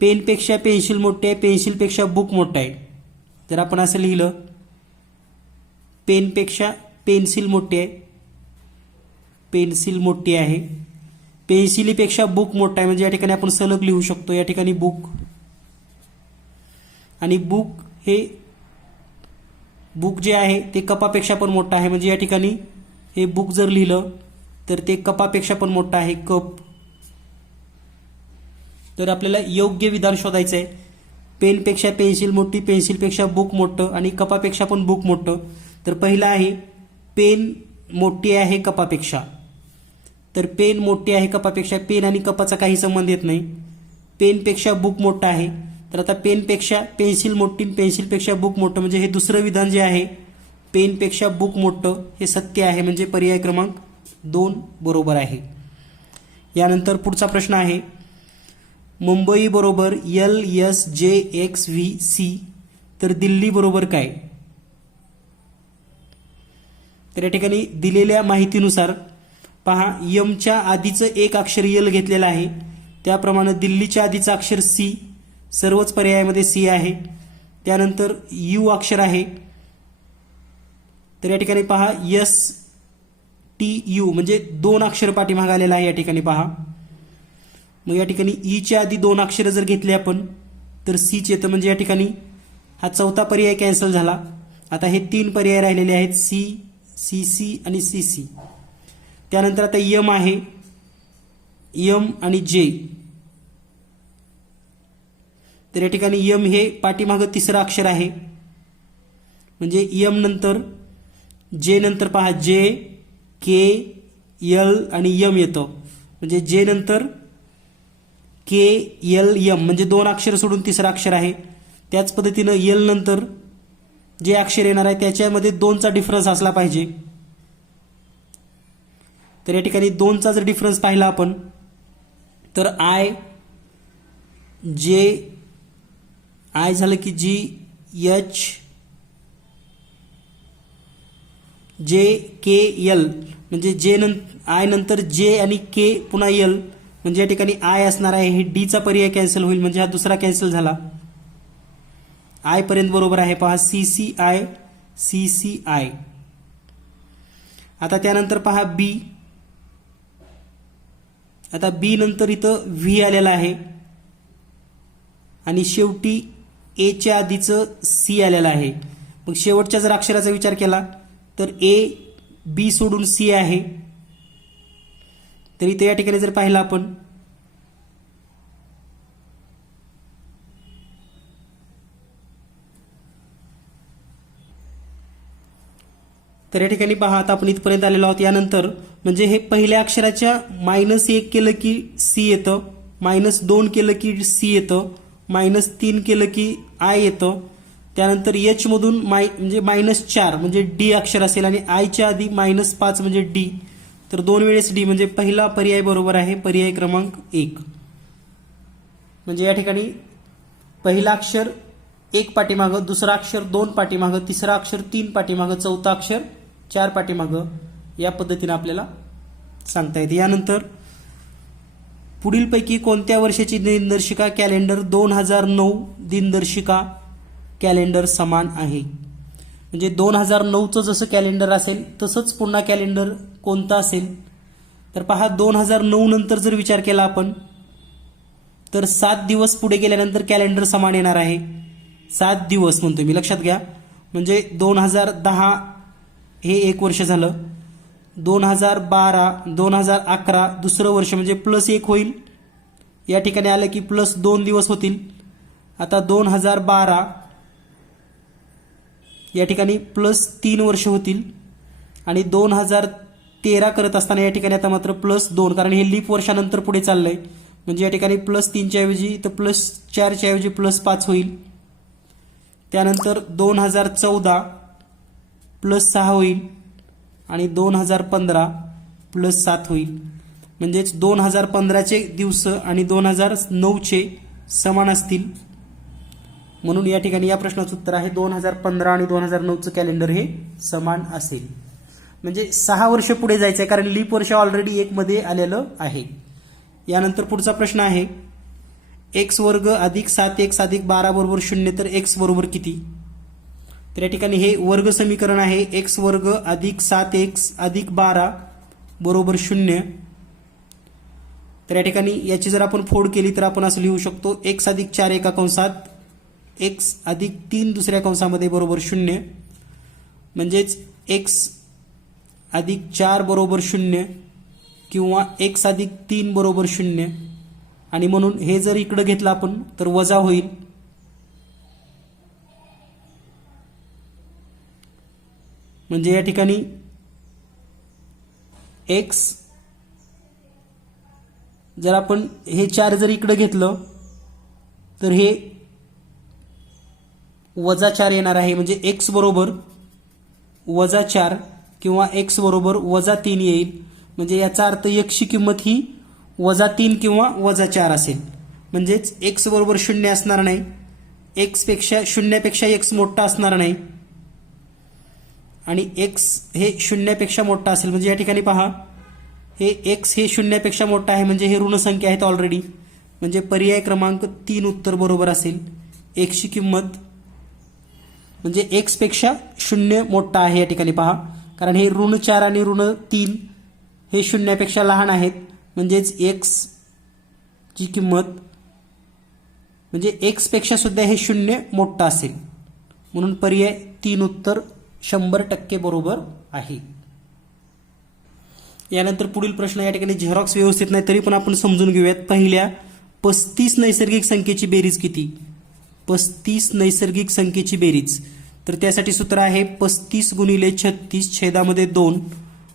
पेनपेक्षा पेन्सिल मोठे आहे, पेन्सिलपेक्षा बुक मोठं आहे. जर आपण असं लिहिलं, पेनपेक्षा पेन्सिल मोठी आहे, पेन्सिल मोठी आहे, पेन्सिलीपेक्षा बुक मोठा आहे, म्हणजे या ठिकाणी आपण सलग लिहू शकतो. या ठिकाणी बुक आणि बुक जे आहे ते कपापेक्षा पण मोठं आहे. म्हणजे या ठिकाणी हे बुक जर लिहिलं तर ते कपापेक्षा पण मोठं आहे, कप. तर आपल्याला योग्य विधान शोधायचं आहे. पेनपेक्षा पेन्सिल मोठी, पेन्सिलपेक्षा बुक मोठं आणि कपापेक्षा पण बुक मोठं. तर पहिलं आहे पेन मोठी आहे कपापेक्षा. तर पेन मोठी आहे कपापेक्षा, पेन आणि कपाचा काही संबंध येत नाही. पेनपेक्षा बुक मोठं आहे. तर आता पेनपेक्षा पेन्सिल मोठी, पेन्सिलपेक्षा बुक मोठं, म्हणजे हे दुसरं विधान जे आहे पेनपेक्षा बुक मोठं हे सत्य आहे. म्हणजे पर्याय क्रमांक 2 बरोबर आहे. यानंतर पुढचा प्रश्न आहे मुंबई बरोबर LSJXVC, तर दिल्ली बरोबर काय? तर या ठिकाणी दिलेल्या माहितीनुसार पहा, यमच्या आधीचं एक अक्षर यल घेतलेलं आहे, त्याप्रमाणे दिल्लीच्या आधीचं अक्षर सी, सर्वच पर्यायामध्ये सी आहे. त्यानंतर यू अक्षर आहे. तर या ठिकाणी पहा STU म्हणजे 2 अक्षर पाठीमागे आलेला आहे. या ठिकाणी पहा, मग या ठिकाणी ईच्या आधी 2 अक्षर जर घेतले आपण तर सीच येतं. म्हणजे या ठिकाणी हा चौथा पर्याय कॅन्सल झाला. आता हे 3 पर्याय राहिलेले आहेत, सी, CC आणि CC. त्यानंतर आता यम आहे, यम आणि जे. तर या ठिकाणी यम हे पाठीमागं तिसरं अक्षर आहे. म्हणजे यम नंतर जे नंतर पहा जे, के, यल आणि यम येतं. म्हणजे जे नंतर के, यल, यम म्हणजे 2 अक्षर सोडून तिसरं अक्षर आहे. त्याच पद्धतीनं यल नंतर जे अक्षर येणार आहे त्याच्यामध्ये 2चा डिफरन्स असला पाहिजे. तर या ठिकाणी 2चा जर डिफरन्स पाहिला आपण तर आय झालं की जी, एच, जे, के, यल म्हणजे आय नंतर जे आणि के पुन्हा यल, म्हणजे या ठिकाणी आय असणार आहे. हे डीचा पर्याय कॅन्सल होईल, म्हणजे हा दुसरा कॅन्सल झाला. आय पर्यंत बरोबर आहे. पहा CCI, CCI. आता त्यानंतर पहा बी. आता बी नंतर इथं व्ही आलेला आहे आणि शेवटी एच्या आधीचं सी आलेलं आहे. मग शेवटच्या जर अक्षराचा विचार केला तर ए, बी सोडून सी आहे. तर इथे या ठिकाणी जर पाहिलं आपण तर या ठिकाणी पहा, आता आपण इथपर्यंत आलेलो आहोत. यानंतर म्हणजे हे पहिल्या अक्षराच्या -1 केलं की सी येतं, -2 केलं की सी येतं, -3 केलं की आय येतं. त्यानंतर एच मधून म्हणजे -4 म्हणजे डी अक्षर असेल आणि आयच्या आधी -5 म्हणजे डी. तर 2 वेळेस डी, म्हणजे पहिला पर्याय बरोबर आहे, पर्याय क्रमांक 1. म्हणजे या ठिकाणी पहिला अक्षर 1 पाठीमागं, दुसरा अक्षर 2 पाठीमागं, तिसरा अक्षर 3 पाठीमागं, चौथा अक्षर 4 पाठीमागं, या पद्धतीने आपल्याला सांगता येते. यानंतर पुढीलपैकी कोणत्या वर्षाची दिनदर्शिका कॅलेंडर 2009 दिनदर्शिका कॅलेंडर समान आहे? म्हणजे 2009चं जसं कॅलेंडर असेल तसंच पुन्हा कॅलेंडर कोणतं असेल? तर पहा, 2009 नंतर जर विचार केला आपण तर 7 दिवस पुढे गेल्यानंतर कॅलेंडर समान येणार आहे. 7 दिवस म्हणतोय मी, लक्षात घ्या. म्हणजे 2010 हे 1 वर्ष झालं, 2012, 2011 दुसरं वर्ष म्हणजे +1 होईल. या ठिकाणी आलं की +2 दिवस होतील. आता 2012 या ठिकाणी +3 वर्ष होतील आणि 2013 करत असताना या ठिकाणी आता मात्र +2, कारण हे लीप वर्षानंतर पुढे चाललंय. म्हणजे या ठिकाणी +3च्या ऐवजी तर +4च्या ऐवजी +5 होईल. त्यानंतर 2014 +6 होईल आणि 2015 +7 होईल. म्हणजेच 2015चे दिवस आणि 2009चे समान असतील. म्हणून या ठिकाणी या प्रश्नाचं उत्तर आहे 2015 आणि 2009चं कॅलेंडर हे समान असेल. म्हणजे 6 वर्ष पुढे जायचं आहे, कारण लीप वर्ष ऑलरेडी 1 मध्ये आलेलं आहे. यानंतर पुढचा प्रश्न आहे एक्स वर्ग अधिक 7x अधिक 12 बरोबर 0, तर एक्स बरोबर किती? तर या ठिकाणी हे वर्ग समीकरण आहे. एक्स वर्ग अधिक 7x अधिक 12 बरोबर 0. तर या ठिकाणी याची जर आपण फोड केली तर आपण असं लिहू शकतो एक्स अधिक 4 एका कंसात एक्स अधिक 3 दुसऱ्या कंसामध्ये बरोबर 0. म्हणजेच एक्स अधिक 4 बरोबर 0 किंवा एक्स अधिक 3 बरोबर 0. आणि म्हणून हे जर इकडे घेतलं आपण तर वजा होईल. म्हणजे या ठिकाणी एक्स जर आपण हे 4 जर इकडे घेतलं तर हे वजा 4 येणार आहे. म्हणजे एक्स बरोबर वजा 4 किंवा एक्स बरोबर वजा 3 येईल. म्हणजे याचा अर्थ एक्सची किंमत ही वजा 3 किंवा वजा 4 असेल. म्हणजेच एक्स बरोबर 0 असणार नाही. एक्स पेक्षा 0 पेक्षा एक्स मोठा असणार नाही आणि एक्स हे 0 पेक्षा मोठा असेल. म्हणजे या ठिकाणी पहा हे एक्स हे 0 पेक्षा मोठा आहे, म्हणजे हे ऋण संख्या आहेत ऑलरेडी. म्हणजे पर्याय क्रमांक 3 उत्तर बरोबर असेल. एक्सची किंमत म्हणजे एक्स पेक्षा 0 मोठा आहे या ठिकाणी पहा, कारण हे ऋण 4 आणि ऋण 3 हे 0 पेक्षा लहान आहेत. म्हणजेच एक्स ची किंमत म्हणजे एक्स पेक्षा सुद्धा हे 0 मोठा असेल. म्हणून पर्याय 3 उत्तर 100% बरोबर आहे. यानंतर पुढील प्रश्न या ठिकाणी झेरॉक्स व्यवस्थित नाही तरी पण आपण समजून घेऊयात. पहिल्या 35 नैसर्गिक संख्येची बेरीज किती? 35 नैसर्गिक संख्येची बेरीज. तर त्यासाठी सूत्र आहे 35 गुणिले 36 छेदामध्ये 2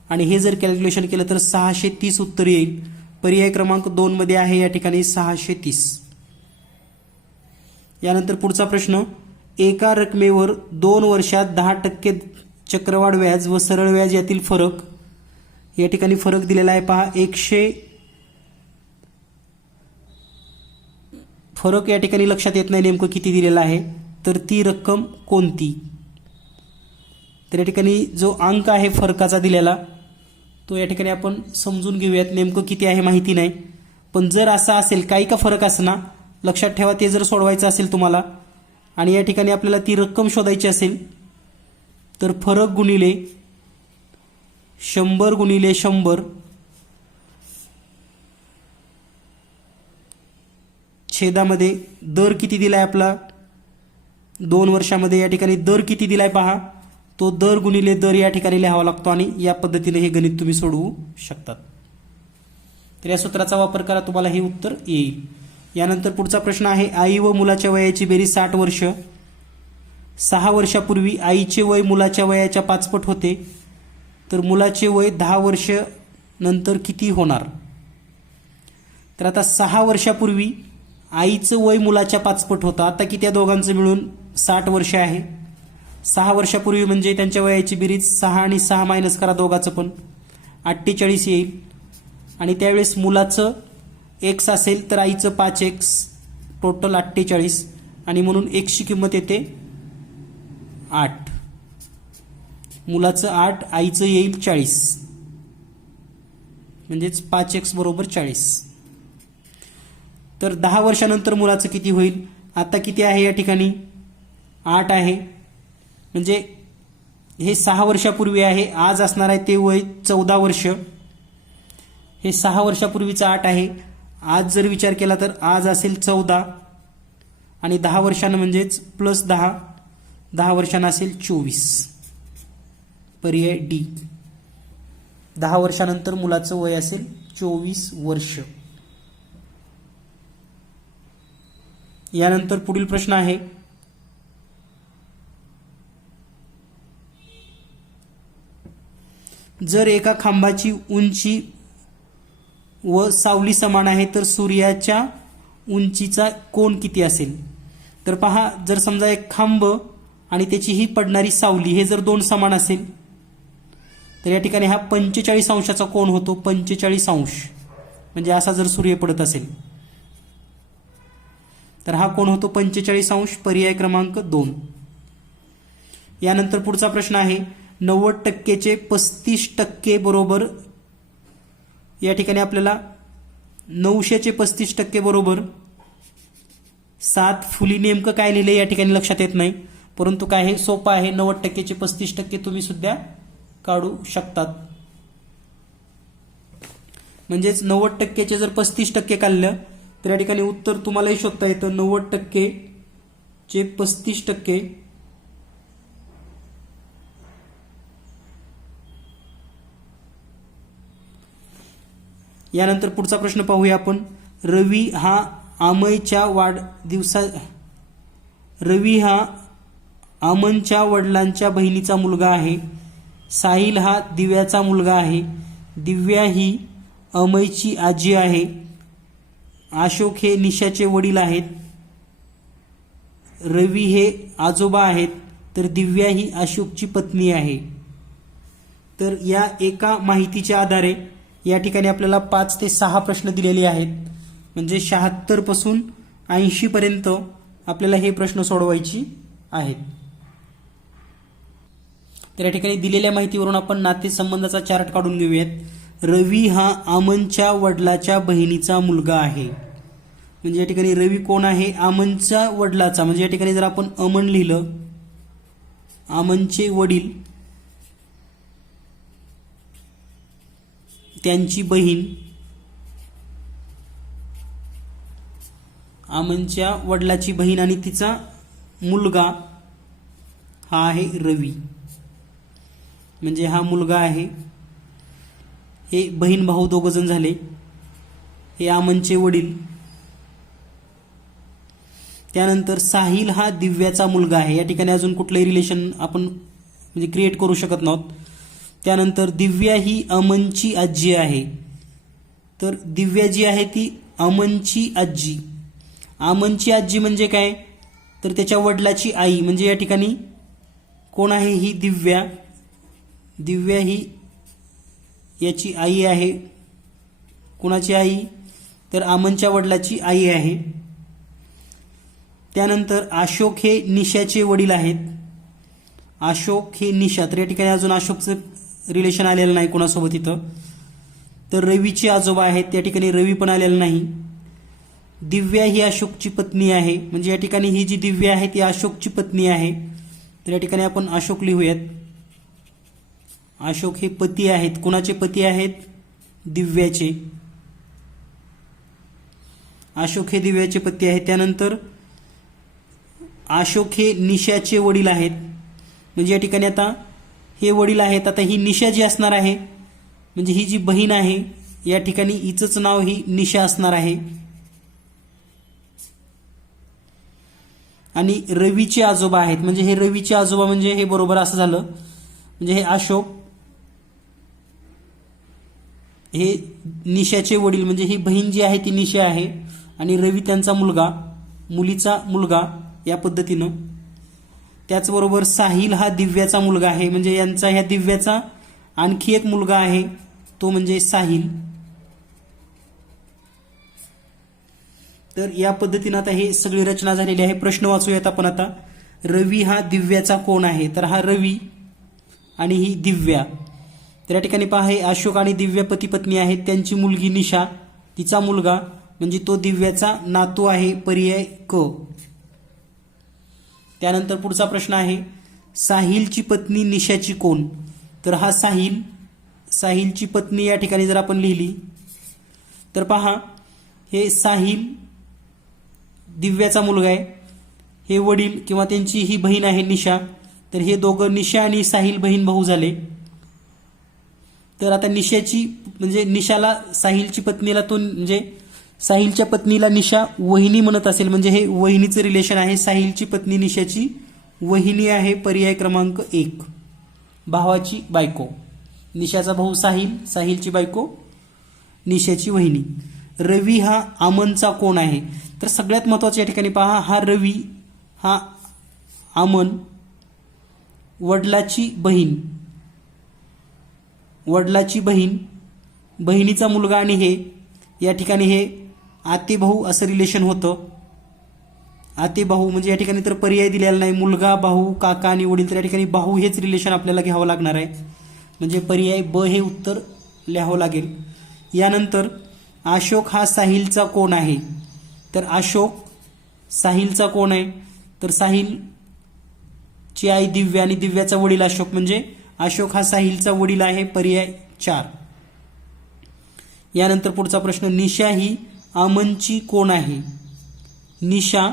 आणि हे जर कॅल्क्युलेशन केलं तर 630 उत्तर येईल. पर्याय क्रमांक 2 मध्ये आहे या ठिकाणी 630. यानंतर पुढचा प्रश्न एका रकमेवर 2 वर्षात 10% चक्रवाढ व्याज व सरळ व्याज यातील फरक. या ठिकाणी फरक दिलेला आहे पहा 100. फरक या ठिकाणी लक्षात येत नाही नेमकं किती दिलेला आहे, तर ती रक्कम कोणती? तर या ठिकाणी जो अंक आहे फरकाचा दिलेला तो या ठिकाणी आपण समजून घेऊयात. नेमकं किती आहे माहिती नाही, पण जर असा असेल काही का फरक असना लक्षात ठेवा. ते जर सोडवायचं असेल तुम्हाला आणि या ठिकाणी आपल्याला ती रक्कम शोधायची असेल तर फरक गुणिले 100 गुणिले 100 छेदामध्ये दर किती दिलाय आपला 2 वर्षामध्ये. या ठिकाणी दर किती दिलाय पहा, तो दर गुणिले दर या ठिकाणी लिहावा लागतो आणि या पद्धतीने हे गणित तुम्ही सोडवू शकतात. तर या सूत्राचा वापर करा, तुम्हाला हे उत्तर येईल. यानंतर पुढचा प्रश्न आहे आई व मुलाच्या वयाची बेरीज 60 वर्ष. 6 वर्षापूर्वी आईचे वय मुलाच्या वयाच्या 5 पट होते, तर मुलाचे वय 10 वर्ष नंतर किती होणार? तर आता 6 वर्षापूर्वी आईचं वय मुलाच्या 5 पट होतं. आता किती या दोघांचं मिळून 60 वर्ष आहे. 6 वर्षापूर्वी म्हणजे त्यांच्या वयाची बेरीज 6 आणि 6 मायनस करा दोघांचं पण 48 येईल. आणि त्यावेळेस मुलाचं एक्स असेल तर आईचं 5x टोटल 48 आणि म्हणून एक्सची किंमत येते 8. मुलाचं 8 आईचं येईल 40 म्हणजेच 5x बरोबर 40. तर 10 वर्षानंतर मुलाचं किती होईल? आता किती आहे या ठिकाणी 8 आहे. म्हणजे हे 6 वर्षापूर्वी आहे, आज असणार आहे ते वय 14 वर्ष. हे 6 वर्षापूर्वीचं 8 आहे. आज जर विचार केला तर आज असेल 14 आणि 10 वर्षांना म्हणजेच प्लस 10 वर्षांना असेल 24. पर्याय डी. 10 वर्षानंतर मुलाचं वय असेल 24 वर्ष. यानंतर पुढील प्रश्न आहे जर एका खांबाची उंची व सावली समान आहे तर सूर्याच्या उंचीचा कोन किती असेल? तर पहा, जर समजा एक खांब आणि त्याची ही पडणारी सावली हे जर 2 समान असेल तर या ठिकाणी हा 45 अंशाचा कोन होतो. 45 अंश म्हणजे असा जर सूर्य पडत असेल तर हा कोन होतो 45 अंश. पर्याय क्रमांक 2. यानंतर पुढचा प्रश्न आहे 90%चे 35% बरोबर, या ठिकाणी आपल्याला 900चे 35% बरोबर 7 फुली नेमकं काय लिहिलं या ठिकाणी लक्षात येत नाही, परंतु काय हे सोपं आहे. 90%चे 35% तुम्ही सुद्धा काढू शकतात. म्हणजेच 90%चे जर 35% काढलं तर या ठिकाणी उत्तर तुम्हालाही शोधता येतं. 90%चे 35%. यानंतर पुढचा प्रश्न पाहूया आपण. रवी हा आमनच्या वडिलांच्या बहिणीचा मुलगा आहे. साहिल हा दिव्याचा मुलगा आहे. दिव्या ही अमयची आजी आहे. अशोक हे निशाचे वडील आहेत. रवी हे आजोबा आहेत. तर दिव्या ही अशोकची पत्नी आहे. तर या एका माहितीच्या आधारे या ठिकाणी आपल्याला 5 ते 6 प्रश्न दिलेले आहेत. म्हणजे 76 पासून 80 पर्यंत आपल्याला हे प्रश्न सोडवायचे आहेत. तर या ठिकाणी दिलेल्या माहितीवरून आपण नातेसंबंधाचा चार्ट काढून घेऊयात. रवी हा आमनच्या वडिलाच्या बहिणीचा मुलगा आहे. म्हणजे या ठिकाणी रवी कोण आहे? आमनच्या वडिलाचा. म्हणजे या ठिकाणी जर आपण अमन लिहिलं, आमनचे वडील, त्यांची बहीण, आमनच्या वडिलाची बहीण आणि तिचा मुलगा हा आहे रवी. म्हणजे हा मुलगा आहे. हे बहीण भाऊ दोघ जण झाले. हे आमनचे वडील. त्यानंतर साहिल हा दिव्याचा मुलगा आहे. या ठिकाणी अजून कुठलंही रिलेशन आपण म्हणजे क्रिएट करू शकत नाहोत. त्यानंतर दिव्या ही अमनची आजी आहे. तर दिव्या जी आहे ती अमनची आजी. अमनची आजी म्हणजे काय? तर त्याच्या वडिलाची आई. म्हणजे या ठिकाणी कोण आहे? ही दिव्या. दिव्या ही याची आई आहे. कोणाची आई? तर अमनच्या वडिलाची आई आहे. त्यानंतर अशोक हे निशाचे वडील आहेत. अशोक हे निशा. तर या ठिकाणी अजून अशोकचं रिलेशन आलेलं नाही कोणासोबत इथं. तर रवीचे आजोबा आहेत. या ठिकाणी रवी पण आलेला नाही. दिव्या ही अशोकची पत्नी आहे. म्हणजे या ठिकाणी ही जी दिव्या आहे ती अशोकची पत्नी आहे. तर या ठिकाणी आपण अशोक लिहूयात. अशोक हे पती आहेत. कोणाचे पती आहेत? दिव्याचे. अशोक हे दिव्याचे पती आहेत. त्यानंतर अशोक हे निशाचे वडील आहेत. म्हणजे या ठिकाणी आता हे वडील आहेत. आता ही निशा जी असणार आहे, म्हणजे ही जी बहीण आहे, या ठिकाणी हिचंच नाव ही निशा असणार आहे. आणि रवीचे आजोबा आहेत. म्हणजे हे रवीचे आजोबा म्हणजे हे बरोबर असं झालं. म्हणजे हे अशोक हे निशाचे वडील. म्हणजे ही बहीण जी आहे ती निशा आहे आणि रवी त्यांचा मुलगा, मुलीचा मुलगा, या पद्धतीनं. त्याचबरोबर साहिल हा दिव्याचा मुलगा आहे. म्हणजे यांचा ह्या दिव्याचा आणखी एक मुलगा आहे, तो म्हणजे साहिल. तर या पद्धतीनं आता हे सगळी रचना झालेली आहे. प्रश्न वाचूयात आपण आता. रवी हा दिव्याचा कोण आहे? तर हा रवी आणि ही दिव्या. तर या ठिकाणी पहा, हे अशोक आणि दिव्या पती पत्नी आहेत. त्यांची मुलगी निशा, तिचा मुलगा म्हणजे तो दिव्याचा नातू आहे, पर्याय क. त्यानंतर पुढचा प्रश्न आहे, साहिलची पत्नी निशाची कोण? तर हा साहिल, साहिलची पत्नी या ठिकाणी जर आपण लिहिली तर पहा, हे साहिल दिव्याचा मुलगा आहे. हे वडील किंवा त्यांची ही बहीण आहे निशा. तर हे दोघं निशा आणि साहिल बहीण भाऊ झाले. तर आता निशाची म्हणजे निशाला साहिलची पत्नीला तो म्हणजे साहिलच्या पत्नीला निशा वहिनी म्हणत असेल, म्हणजे हे वहिनीचं रिलेशन आहे. साहिलची पत्नी निशाची वहिनी आहे, पर्याय क्रमांक 1. भावाची बायको. निशाचा भाऊ साहिल, साहिलची बायको निशाची वहिनी. रवी हा अमनचा कोण आहे? तर सगळ्यात महत्त्वाचं या ठिकाणी पहा, हा रवी हा अमन, वडिलाची बहीण, वडिलाची बहीण, बहिणीचा मुलगा आणि हे या ठिकाणी हे आते भाऊ असं रिलेशन होतं. आतेभाऊ म्हणजे या ठिकाणी तर पर्याय दिलेला नाही. मुलगा, भाऊ, काका आणि वडील, तर या ठिकाणी भाऊ हेच रिलेशन आपल्याला घ्यावं लागणार आहे. म्हणजे पर्याय ब हे उत्तर लिहावं लागेल. यानंतर अशोक हा साहिलचा कोण आहे? तर अशोक साहिलचा कोण आहे? तर साहिलची आई दिव्या आणि दिव्याचा वडील अशोक, म्हणजे अशोक हा साहिलचा वडील आहे. पर्याय 4. यानंतर पुढचा प्रश्न, निशा ही आमनची कोण आहे? निशा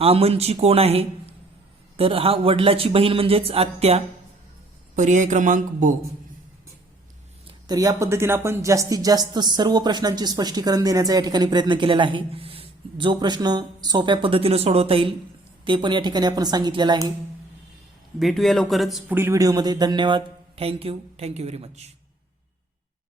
आमनची कोण आहे? तर हा वडिलाची बहीण म्हणजेच आत्या. पर्याय क्रमांक ब. तर या पद्धतीने आपण जास्तीत जास्त सर्व प्रश्नांचे स्पष्टीकरण देण्याचा या ठिकाणी प्रयत्न केलेला आहे. जो प्रश्न सोप्या पद्धतीने सोडवता येईल ते पण या ठिकाणी आपण सांगितलेलं आहे. भेटूया लवकरच पुढील व्हिडिओमध्ये. धन्यवाद. Thank you very much.